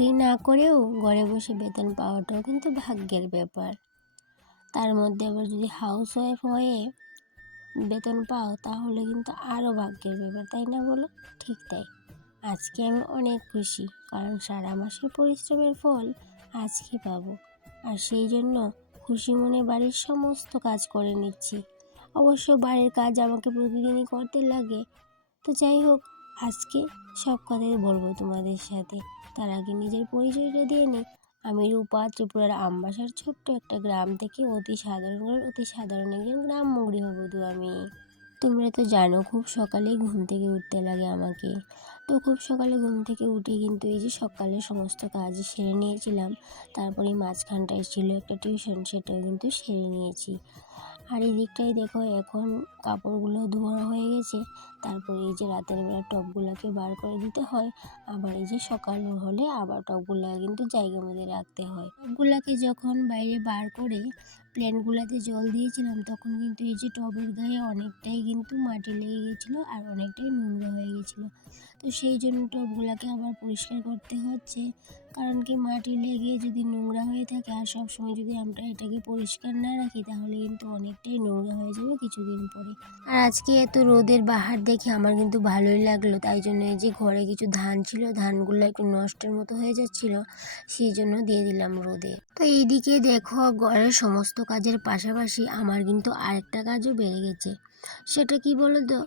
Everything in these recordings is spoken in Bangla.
চাকরি না করেও ঘরে বসে বেতন পাওয়াটাও কিন্তু ভাগ্যের ব্যাপার। তার মধ্যে আবার যদি হাউসওয়াইফ হয়ে বেতন পাও তাহলে কিন্তু আরও ভাগ্যের ব্যাপার, তাই না বলো? ঠিক তাই, আজকে আমি অনেক খুশি, কারণ সারা মাসের পরিশ্রমের ফল আজকে পাবো। আর সেই জন্য খুশি মনে বাড়ির সমস্ত কাজ করে নিচ্ছি। অবশ্য বাড়ির কাজ আমাকে প্রতিদিনই করতে লাগে। তো যাই হোক, আজকে সব কথাই বলবো তোমাদের সাথে। তার আগে নিজের পরিচয়টা দিয়ে নিই। আমি রূপা, ত্রিপুরার আমবাসার ছোট্ট একটা গ্রাম থেকে অতি সাধারণ একজন গ্রাম্য গৃহবধূ আমি। তোমরা তো জানো খুব সকালেই ঘুম থেকে উঠতে লাগে আমাকে। তো খুব সকালে ঘুম থেকে উঠে কিন্তু এই যে সকালের সমস্ত কাজ সেরে নিয়েছিলাম। তারপরে মাঝখানটায় ছিল একটা টিউশন, সেটাও কিন্তু সেরে নিয়েছি। আর এই দিকটাই দেখো, এখন কাপড়গুলো ধোয়া হয়ে গেছে। তারপরে এই যে রাতের বেলা টবগুলোকে বার করে দিতে হয়। আবার এই যে সকাল হলে আবার টবগুলো কিন্তু জায়গা মধ্যে রাখতে হয়। টবগুলোকে যখন বাইরে বার করে প্ল্যান্টগুলোতে জল দিয়েছিলাম, তখন কিন্তু এই যে টবের গায়ে অনেকটাই কিন্তু মাটি লেগে গেছিলো আর অনেকটাই নোংরা হয়ে গেছিলো। তো সেই জন্য টবগুলোকে আবার পরিষ্কার করতে হচ্ছে, কারণ কি মাটি লেগে যদি নোংরা হয়ে থাকে আর সবসময় যদি আমরা এটাকে পরিষ্কার না রাখি তাহলে কিন্তু অনেকটাই নোংরা হয়ে যাবে কিছুদিন পরে। আর আজকে এত রোদের বাহার দেখে আমার কিন্তু ভালোই লাগলো, তাই জন্য এই যে ঘরে কিছু ধান ছিল, ধানগুলো একটু নষ্টের মতো হয়ে যাচ্ছিল, সেই জন্য দিয়ে দিলাম রোদে। তো এইদিকে দেখো, ঘরের সমস্ত কাজের পাশাপাশি আমার কিন্তু আরেকটা কাজও বেড়ে গেছে। সেটা কি বলো তো?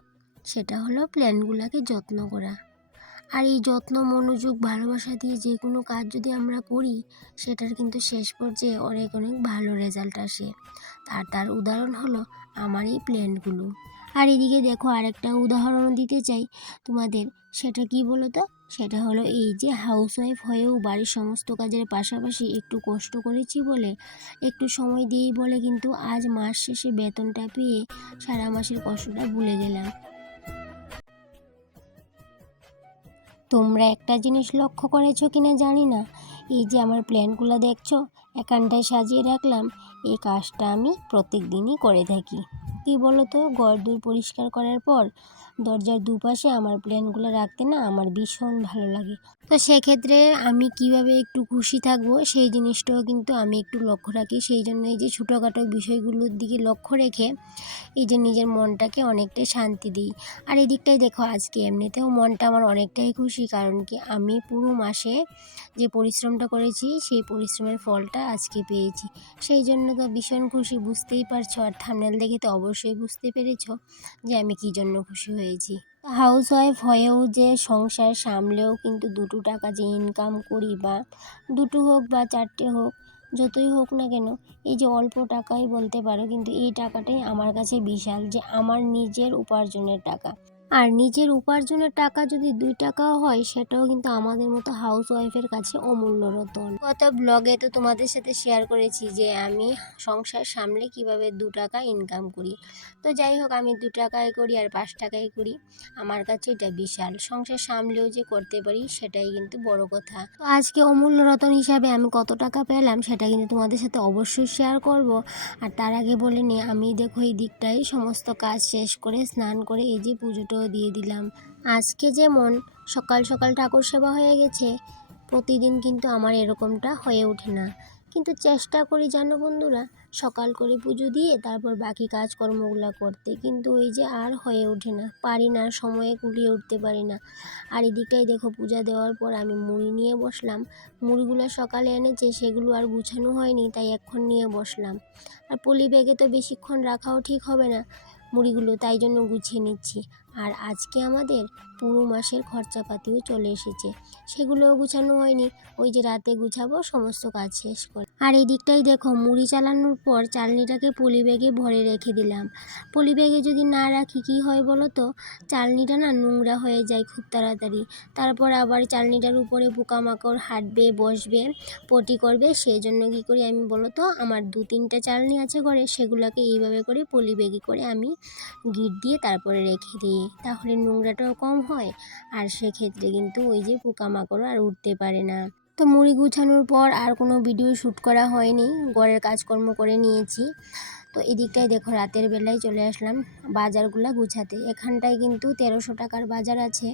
সেটা হলো প্ল্যান্টগুলোকে যত্ন করা। আর এই যত্ন, মনোযোগ, ভালোবাসা দিয়ে যে কোনো কাজ যদি আমরা করি, সেটার কিন্তু শেষ পর্যায়ে অনেক অনেক ভালো রেজাল্ট আসে। আর তার উদাহরণ হলো আমার এই প্ল্যান্টগুলো। আর এদিকে দেখো, আরেকটা উদাহরণ দিতে চাই তোমাদের। সেটা কি বলো তো? সেটা হলো এই যে হাউসওয়াইফ হয়েও বাড়ির সমস্ত কাজের পাশাপাশি একটু কষ্ট করেছি বলে, একটু সময় দিয়েই বলে কিন্তু আজ মাস শেষে বেতনটা পেয়ে সারা মাসের কষ্টটা ভুলে গেলাম। তোমরা একটা জিনিস লক্ষ্য করেছো কিনা জানি না, এই যে আমার প্ল্যান্টগুলো দেখছো এখানটায় সাজিয়ে রাখলাম, এই কাজটা আমি প্রত্যেক দিনই করে থাকি। কি বলো তো, ঘরদোর পরিষ্কার করার পর দরজার দুপাশে আমার প্ল্যান্টগুলো রাখতে না আমার ভীষণ ভালো লাগে। তো সেক্ষেত্রে আমি কিভাবে একটু খুশি থাকবো সেই জিনিসটাও কিন্তু আমি একটু লক্ষ্য রাখি। সেই জন্য এই যে ছোটোখাটো বিষয়গুলোর দিকে লক্ষ্য রেখে এই যে নিজের মনটাকে অনেকটাই শান্তি দিই। আর এই দিকটাই দেখো, আজকে এমনিতেও মনটা আমার অনেকটাই খুশি, কারণ কি আমি পুরো মাসে যে পরিশ্রমটা করেছি সেই পরিশ্রমের ফলটা আজকে পেয়েছি। সেই জন্য তো ভীষণ খুশি, বুঝতেই পারছো। আর থাম্বনেল দেখে তো অবশ্যই বুঝতে পেরেছো যে আমি কী জন্য খুশি হয়েছি। হাউসওয়াইফ হয়েও যে সংসার সামলেও কিন্তু দুটো টাকা যে ইনকাম করি, বা দুটো হোক বা চারটে হোক, যতই হোক না কেন, এই যে অল্প টাকাই বলতে পারো, কিন্তু এই টাকাটাই আমার কাছে বিশাল, যে আমার নিজের উপার্জনের টাকা। আর নিজের উপার্জনের টাকা যদি 2 টাকাও হয়, সেটাও কিন্তু আমাদের মতো হাউসওয়াইফের কাছে অমূল্য রতন। গত ব্লগে তো তোমাদের সাথে শেয়ার করেছি যে আমি সংসার সামলে কিভাবে 2 টাকা ইনকাম করি। তো যাই হোক, আমি 2 টাকায় করি আর 5 টাকায় করি, আমার কাছে এটা বিশাল। সংসার সামলেও যে করতে পারি সেটাই কিন্তু বড় কথা। তো আজকে অমূল্য রতন হিসাবে আমি কত টাকা পেলাম সেটা কিন্তু তোমাদের সাথে অবশ্যই শেয়ার করব। আর তার আগে বলে নিই, আমি দেখো এই দিকটাই সমস্ত কাজ শেষ করে স্নান করে এই যে পুজোটাও দিয়ে দিলাম। আজকে যেমন সকাল সকাল ঠাকুর সেবা হয়ে গেছে, প্রতিদিন কিন্তু আমার এরকমটা হয়ে ওঠে না, কিন্তু চেষ্টা করি জানো বন্ধুরা, সকাল করে পুজো দিয়ে তারপর বাকি কাজকর্মগুলো করতে, কিন্তু ওই যে আর হয়ে ওঠে না, পারি না, সময়ে কুলিয়ে উঠতে পারি না। আর এদিকটাই দেখো, পূজা দেওয়ার পর আমি মুড়ি নিয়ে বসলাম। মুড়িগুলো সকালে এনেছে, সেগুলো আর গুছানো হয়নি, তাই এখন নিয়ে বসলাম। আর পলি ব্যাগে তো বেশিক্ষণ রাখাও ঠিক হবে না মুড়িগুলো, তাই জন্য গুছিয়ে নিচ্ছি। আর আজকে আমাদের পুরো মাসের খরচাপাতিও চলে এসেছে, সেগুলোও গুছানো হয়নি, ওই যে রাতে গুছাবো সমস্ত কাজ শেষ করে। আর এই দিকটাই দেখো, মুড়ি চালানোর পর চালনিটাকে পলি ব্যাগে ভরে রেখে দিলাম। পলি ব্যাগে যদি না রাখি কি হয় বলো তো, চালনিটা না নোংরা হয়ে যায় খুব তাড়াতাড়ি। তারপর আবার চালনিটার উপরে পোকামাকড় হাঁটবে, বসবে, পটি করবে। সেই জন্য কী করি আমি বলো তো, আমার 2-3টা চালনি আছে ঘরে, সেগুলোকে এইভাবে করে পলি ব্যাগে করে আমি গিট দিয়ে তারপরে রেখে দিই, তাহলে নোংরাটাও কম হয়, আর সেক্ষেত্রে কিন্তু ওই যে পোকামাকড় আর উঠতে পারে না। তো মুড়ি গুছানোর পর আর কোনো ভিডিও শ্যুট করা হয়নি, ঘরের কাজকর্ম করে নিয়েছি। তো এদিকটায় দেখো, রাতের বেলায় চলে আসলাম বাজারগুলো গুছাতে। এখানটায় কিন্তু 1300 টাকার বাজার আছে,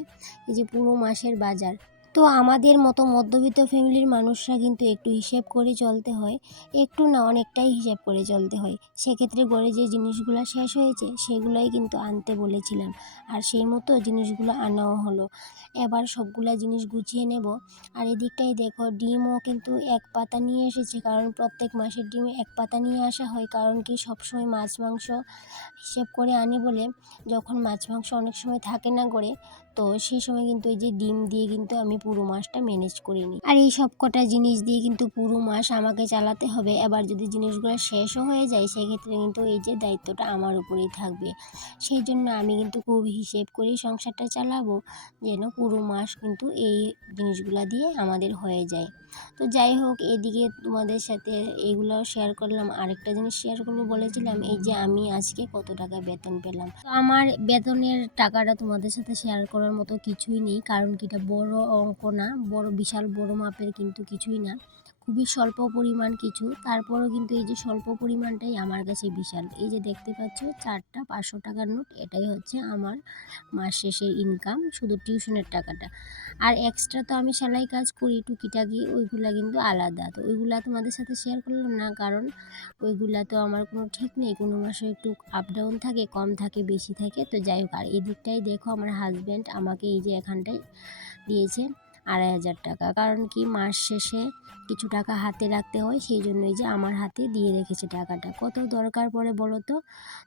এই যে পুরো মাসের বাজার। তো আমাদের মতো মধ্যবিত্ত ফ্যামিলির মানুষরা কিন্তু একটু হিসেব করে চলতে হয়, একটু না অনেকটাই হিসেব করে চলতে হয়। সেক্ষেত্রে ঘরে যে জিনিসগুলো শেষ হয়েছে সেগুলোই কিন্তু আনতে বলেছিলাম, আর সেই মতো জিনিসগুলো আনাও হলো। এবার সবগুলা জিনিস গুছিয়ে নেব। আর এদিকটাই দেখো, ডিমও কিন্তু এক পাতা নিয়ে এসেছে, কারণ প্রত্যেক মাসের ডিমে এক পাতা নিয়ে আসা হয়, কারণ কি সবসময় মাছ মাংস হিসেব করে আনি বলে যখন মাছ মাংস অনেক সময় থাকে না করে, তো সেই সময় কিন্তু এই যে ডিম দিয়ে কিন্তু আমি পুরো মাসটা ম্যানেজ করে নিই। আর এই সব কটা জিনিস দিয়ে কিন্তু পুরো মাস আমাকে চালাতে হবে। এবার যদি জিনিসগুলো শেষও হয়ে যায় সেক্ষেত্রে কিন্তু এই যে দায়িত্বটা আমার উপরেই থাকবে। সেই জন্য আমি কিন্তু খুব হিসেব করেই সংসারটা চালাবো, যেন পুরো মাস কিন্তু এই জিনিসগুলা দিয়ে আমাদের হয়ে যায়। তো যাই হোক, এদিকে তোমাদের সাথে এইগুলাও শেয়ার করলাম। আরেকটা জিনিস শেয়ার করবো বলেছিলাম, এই যে আমি আজকে কত টাকা বেতন পেলাম। তো আমার বেতনের টাকাটা তোমাদের সাথে শেয়ার করার মতো কিছুই নেই, কারণ কি এটা বড় অঙ্ক না, বড় বিশাল বড় মাপের কিন্তু কিছুই না, খুবই স্বল্প পরিমাণ কিছু। তারপরও কিন্তু এই যে স্বল্প পরিমাণটাই আমার কাছে বিশাল। এই যে দেখতে পাচ্ছ 4টা 500 টাকার নোট, এটাই হচ্ছে আমার মাস শেষের ইনকাম, শুধু টিউশনের টাকাটা। আর এক্সট্রা তো আমি সেলাই কাজ করি টুকিটাকি, ওইগুলা কিন্তু আলাদা। তো ওইগুলা তোমাদের সাথে শেয়ার করলাম না, কারণ ওইগুলা তো আমার কোনো ঠিক নেই, কোনো মাসে একটু আপ ডাউন থাকে, কম থাকে, বেশি থাকে। তো যাই হোক, আর এদিকটাই দেখো, আমার হাজব্যান্ড আমাকে এই যে এখানটায় দিয়েছে 2,500 টাকা, কারণ কি মাস শেষে কিছু টাকা হাতে রাখতে হয়, সেই জন্যই যে আমার হাতে দিয়ে রেখেছে টাকাটা, কত দরকার পড়ে বলো তো।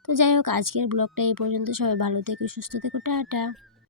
তো যাই হোক, আজকের ব্লগটা এই পর্যন্ত। সবাই ভালো থেকো, সুস্থ থেকো, টাটা।